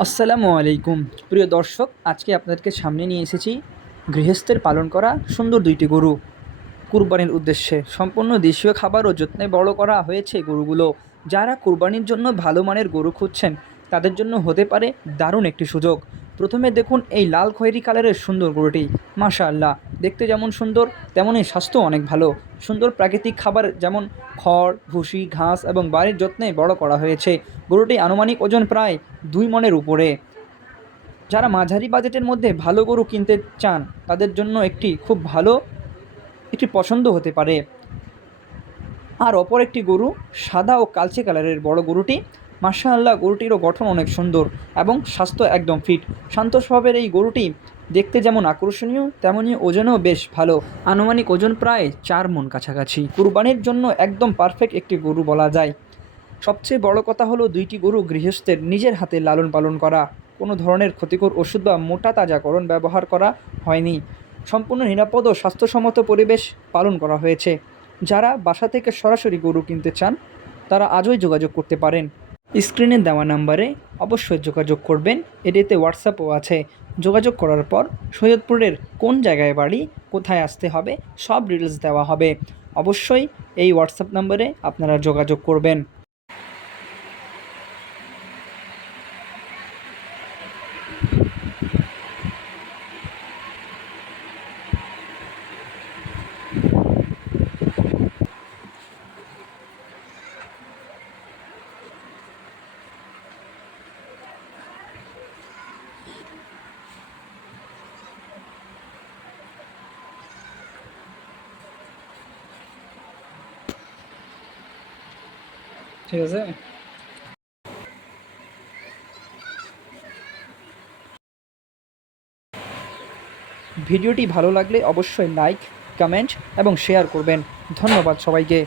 আসসালামু আলাইকুম। প্রিয় দর্শক, আজকে আপনাদেরকে সামনে নিয়ে এসেছি গৃহস্থের পালন করা সুন্দর দুইটি গরু কুরবানির উদ্দেশ্যে। সম্পূর্ণ দেশীয় খাবার ও যত্নে বড় করা হয়েছে গরুগুলো। যারা কুরবানির জন্য ভালো মানের গরু খুঁজছেন তাদের জন্য হতে পারে দারুণ একটি সুযোগ। প্রথমে দেখুন এই লাল খয়েরি কালারের সুন্দর গরুটি। মাশাআল্লাহ, দেখতে যেমন সুন্দর তেমনই স্বাস্থ্য অনেক ভালো। সুন্দর প্রাকৃতিক খাবার যেমন খড়, ভুসি, ঘাস এবং বাড়ির যত্নে বড় করা হয়েছে। গরুটি আনুমানিক ওজন প্রায় 2 মণের উপরে। যারা মাঝারি বাজেটের মধ্যে ভালো গরু কিনতে চান তাদের জন্য একটি খুব ভালো একটি পছন্দ হতে পারে। আর অপর একটি গরু সাদা ও কালচে কালারের বড় গরুটি। মাশাআল্লাহ, গরুটিরও গঠন অনেক সুন্দর এবং স্বাস্থ্য একদম ফিট। শান্ত স্বভাবের এই গরুটি দেখতে যেমন আকর্ষণীয় তেমনি ওজনেও বেশ ভালো। আনুমানিক ওজন প্রায় 4 মণ কাছাকাছি। কুরবানির জন্য একদম পারফেক্ট একটি গরু বলা যায়। সবচেয়ে বড় কথা হলো দুইটি গরু গৃহস্থের নিজের হাতে লালন পালন করা। কোনো ধরনের ক্ষতিকর ওষুধ বা মোটা তাজাকরণ ব্যবহার করা হয়নি। সম্পূর্ণ নিরাপদ ও স্বাস্থ্যসম্মত পরিবেশ পালন করা হয়েছে। যারা বাসা থেকে সরাসরি গরু কিনতে চান তারা আজই যোগাযোগ করতে পারেন। স্ক্রিনে দেওয়া নাম্বারে অবশ্যই যোগাযোগ করবেন। এটিতে হোয়াটসঅ্যাপও আছে। যোগাযোগ করার পর সৈয়দপুরের কোন জায়গায় বাড়ি, কোথায় আসতে হবে সব ডিটেলস দেওয়া হবে। অবশ্যই এই হোয়াটসঅ্যাপ নাম্বারে আপনারা যোগাযোগ করবেন। ঠিক আছে। ভিডিওটি ভালো লাগলে অবশ্যই লাইক, কমেন্ট এবং শেয়ার করবেন। ধন্যবাদ সবাইকে।